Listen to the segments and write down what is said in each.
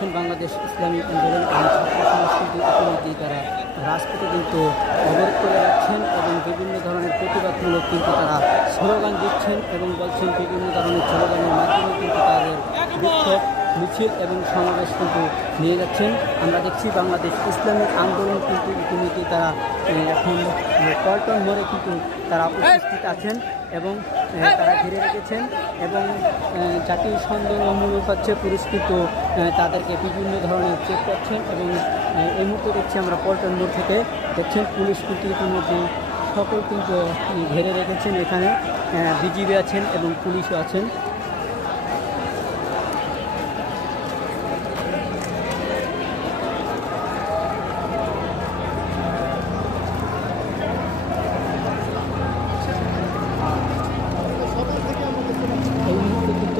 দেখছেন বাংলাদেশ ইসলামী আন্দোলন এবং ছাত্র সংস্কৃতি ইতিমধ্যেই তারা রাজপথে কিন্তু অবরোধ করে রাখছেন এবং বিভিন্ন ধরনের প্রতিবাদমূলক কিন্তু তারা স্লোগান দিচ্ছেন এবং বলছেন বিভিন্ন ধরনের স্লোগানের মাধ্যমে কিন্তু তাদের বিক্ষোভ মিছিল এবং সমাবেশ কিন্তু নিয়ে যাচ্ছেন। আমরা দেখছি বাংলাদেশ ইসলামী আন্দোলন কিন্তু ইতিমধ্যেই তারা এখন পল্টন মোড়ে কিন্তু তারা উপস্থিত আছেন এবং তারা ঘিরে রেখেছেন এবং জাতীয় সন্দেহমূলক হচ্ছে পুলিশ কিন্তু তাদেরকে বিভিন্ন ধরনের চেক করছেন এবং এই মুহূর্তে দেখছি আমরা পল্টন মোড় থেকে দেখছেন পুলিশ কিন্তু ইতিমধ্যে সকল কিন্তু ঘিরে রেখেছেন। এখানে বিজিবি আছেন এবং পুলিশও আছেন।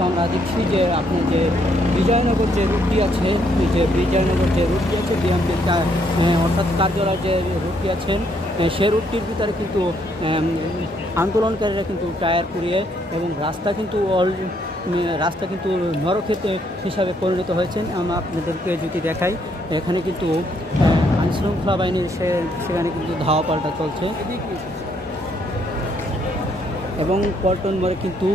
আমরা দেখছি যে আপনার যে বিজয়নগর যে রুটটি আছে বিএনপির অর্থাৎ কার্যালয়ের যে রুটটি আছেন সে রুটটির ভিতরে কিন্তু আন্দোলনকারীরা কিন্তু টায়ার পুড়িয়ে এবং রাস্তা কিন্তু নরক্ষেত্র হিসাবে পরিণত হয়েছেন। আমরা আপনাদেরকে যদি দেখাই এখানে কিন্তু আইনশৃঙ্খলা বাহিনীর সেখানে কিন্তু ধাওয়া পাল্টা চলছে এবং পল্টন মোড়ে কিন্তু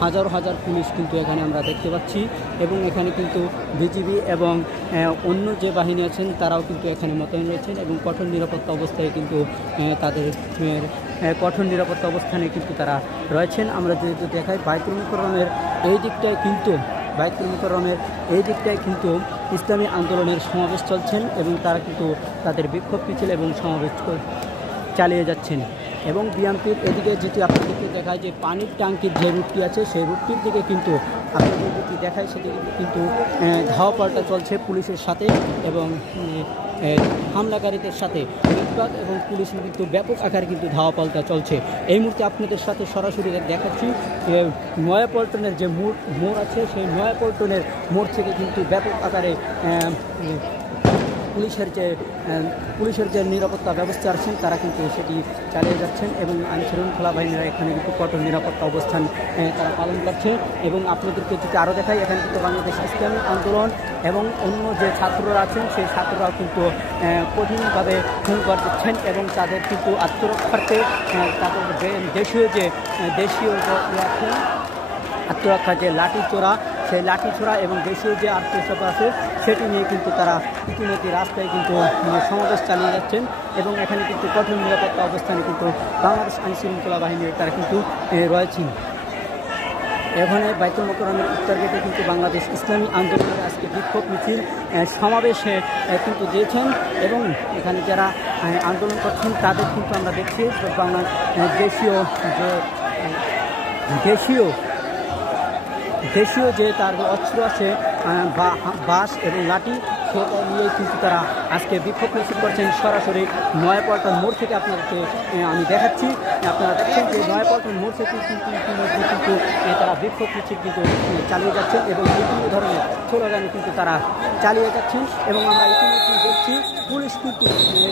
হাজার হাজার পুলিশ কিন্তু এখানে আমরা দেখতে পাচ্ছি এবং এখানে কিন্তু বিজিবি এবং অন্য যে বাহিনী আছেন তারাও কিন্তু এখানে মোতায়েন রয়েছেন এবং কঠোর নিরাপত্তা অবস্থায় কিন্তু তাদের কঠোর নিরাপত্তা অবস্থানে কিন্তু তারা রয়েছেন। আমরা যদি দেখাই বাইতুল মুকাররমের এই দিকটায় কিন্তু ইসলামী আন্দোলনের সমাবেশ চলছেন এবং তারা কিন্তু তাদের বিক্ষোভ মিছিল এবং সমাবেশ চালিয়ে যাচ্ছেন এবং বিএনপির এদিকে যদি আপনাদেরকে দেখায় যে পানির ট্যাঙ্কির যে রুটটি আছে সেই রুটটির দিকে কিন্তু আপনাদের যদি দেখায় সেদিকে কিন্তু ধাওয়া পাল্টা চলছে পুলিশের সাথে এবং হামলাকারীদের সাথে এবং পুলিশের কিন্তু ব্যাপক আকারে কিন্তু ধাওয়া পাল্টা চলছে। এই মুহূর্তে আপনাদের সাথে সরাসরি দেখাচ্ছি নয়াপল্টনের যে মোড় আছে সেই নয়াপল্টনের মোড় থেকে কিন্তু ব্যাপক আকারে পুলিশের যে নিরাপত্তা ব্যবস্থা আছেন তারা কিন্তু সেটি চালিয়ে যাচ্ছেন এবং আইনশৃঙ্খলা বাহিনীরা এখানে কিন্তু কঠোর নিরাপত্তা অবস্থান তারা পালন করছে এবং আপনাদেরকে যদি আরও দেখাই এখানে কিন্তু বাংলাদেশ ইসলামী আন্দোলন এবং অন্য যে ছাত্ররা আছেন সেই ছাত্ররাও কিন্তু কঠিনভাবে হুঙ্কার দিচ্ছেন এবং তাদের কিন্তু আত্মরক্ষার্থে তাদের দেশীয় আত্মরক্ষার যে লাঠিচোড়া সেই লাঠিছোড়া এবং দেশীয় যে আত্মীয়তা আছে সেটি নিয়ে কিন্তু তারা ইতিমধ্যে রাস্তায় কিন্তু সমাবেশ চালিয়ে যাচ্ছেন এবং এখানে কিন্তু কঠোর নিরাপত্তা অবস্থানে কিন্তু বাংলাদেশ আইনশৃঙ্খলা বাহিনীর তারা কিন্তু রয়েছেন। এখানে বাইতুল মুকাররমের উত্তর গেটে কিন্তু বাংলাদেশ ইসলামী আন্দোলনের আজকে বিক্ষোভ মিছিল সমাবেশে কিন্তু দিয়েছেন এবং এখানে যারা আন্দোলন করছেন তাদের কিন্তু আমরা দেখছি দেশীয় যে তার অস্ত্র আছে বাঁশ এবং লাঠি সেটা নিয়েই কিন্তু তারা আজকে বিক্ষোভ মিছিল করছেন। সরাসরি নয়াপল্টন মোড় থেকে আপনাদেরকে আমি দেখাচ্ছি। আপনারা দেখছেন যে নয়াপল্টন মোড় থেকে কিন্তু তারা বিক্ষোভ মিছিল কিন্তু চালিয়ে যাচ্ছেন এবং বিভিন্ন ধরনের স্লোগানে কিন্তু তারা চালিয়ে যাচ্ছেন এবং আমরা ইতিমধ্যে দেখছি পুলিশ কিন্তু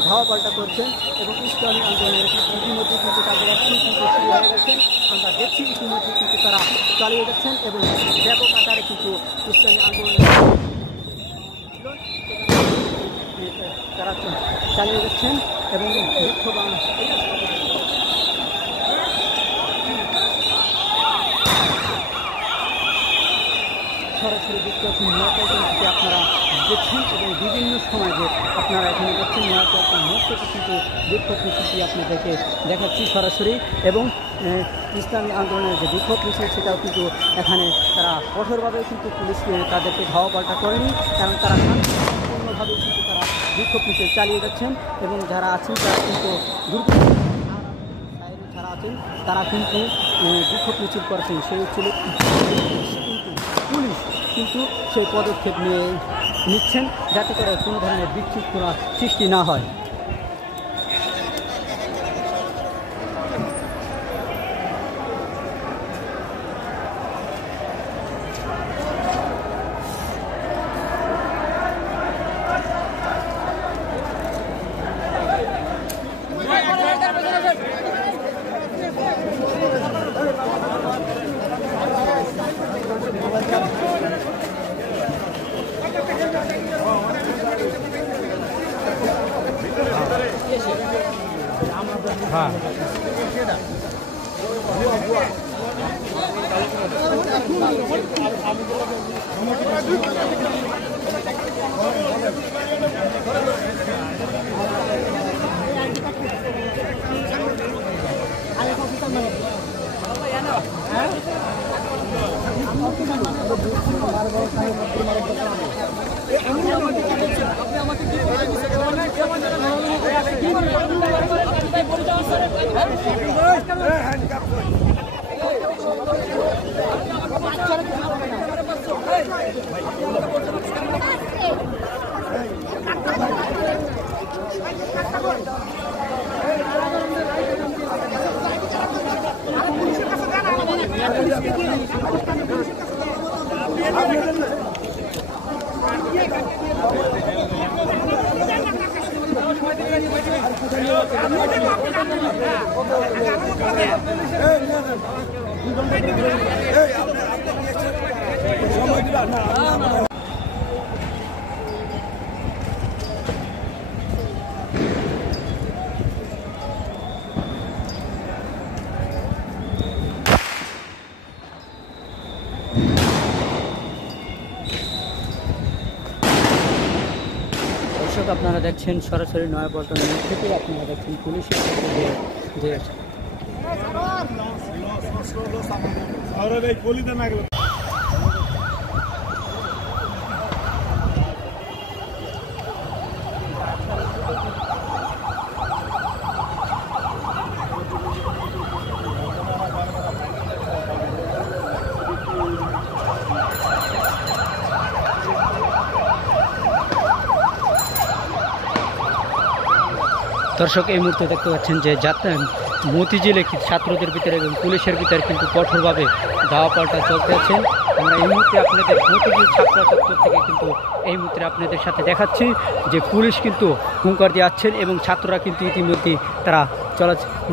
ধাওয়া পাল্টা করছেন এবং ইসলামী আন্দোলনের ইতিমধ্যে কিন্তু তাদের অ্যাকশন কিন্তু শুরু হয়ে গেছেন। আমরা দেখছি ইতিমধ্যে কিন্তু তারা চালিয়ে যাচ্ছেন এবং ব্যাপক আকারে কিন্তু ইসলামী আন্দোলনের তারা চালিয়ে যাচ্ছেন এবং বিক্ষোভ সরাসরি বিক্ষোভ থেকে আপনারা দেখছেন এবং বিভিন্ন সময় যে আপনারা এখানে দেখছেন নয়াপল্টন মোড় থেকে কিন্তু বিক্ষোভ মিছিলটি আপনাদেরকে দেখাচ্ছি সরাসরি এবং ইসলামী আন্দোলনের যে বিক্ষোভ মিছিল সেটাও কিন্তু এখানে তারা কঠোরভাবে কিন্তু পুলিশ তাদেরকে ধাওয়া পাল্টা করেনি কারণ তারা শান্তিপূর্ণভাবে কিন্তু তারা বিক্ষোভ মিছিল চালিয়ে যাচ্ছেন এবং যারা আছেন তারা কিন্তু তারা কিন্তু বিক্ষোভ মিছিল করছেন সেই পুলিশ কিন্তু সেই পদক্ষেপ নিচ্ছেন যাতে করে কোনো ধরনের বিক্ষিপ্ততা সৃষ্টি না হয়। আপনারা দেখছেন সরাসরি নয়াপল্টন থেকে আপনারা দেখছেন পুলিশের যে দর্শক এই মুহূর্তে দেখতে পাচ্ছেন যে মতিঝিলে ছাত্রদের ভিতরে এবং পুলিশের ভিতরে কিন্তু কঠোরভাবে ধাওয়া পাল্টা চলতে আছেন। আমরা এই মুহূর্তে আপনাদের মতিঝিল ছাত্র চত্বর থেকে কিন্তু এই মুহূর্তে আপনাদের সাথে দেখাচ্ছি যে পুলিশ কিন্তু হুঙ্কার দিয়ে আসছেন এবং ছাত্ররা কিন্তু ইতিমধ্যেই তারা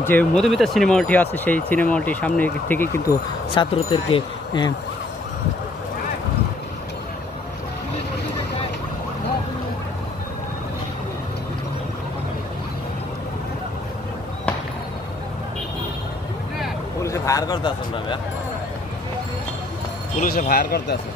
যে মধুমিতা সিনেমা হলটি আছে সেই সিনেমা হলটির সামনে থেকে কিন্তু ছাত্রদেরকে পুলিশে ফায়ার করতে আসুন না পুলিশে ফায়ার করতে আসুন।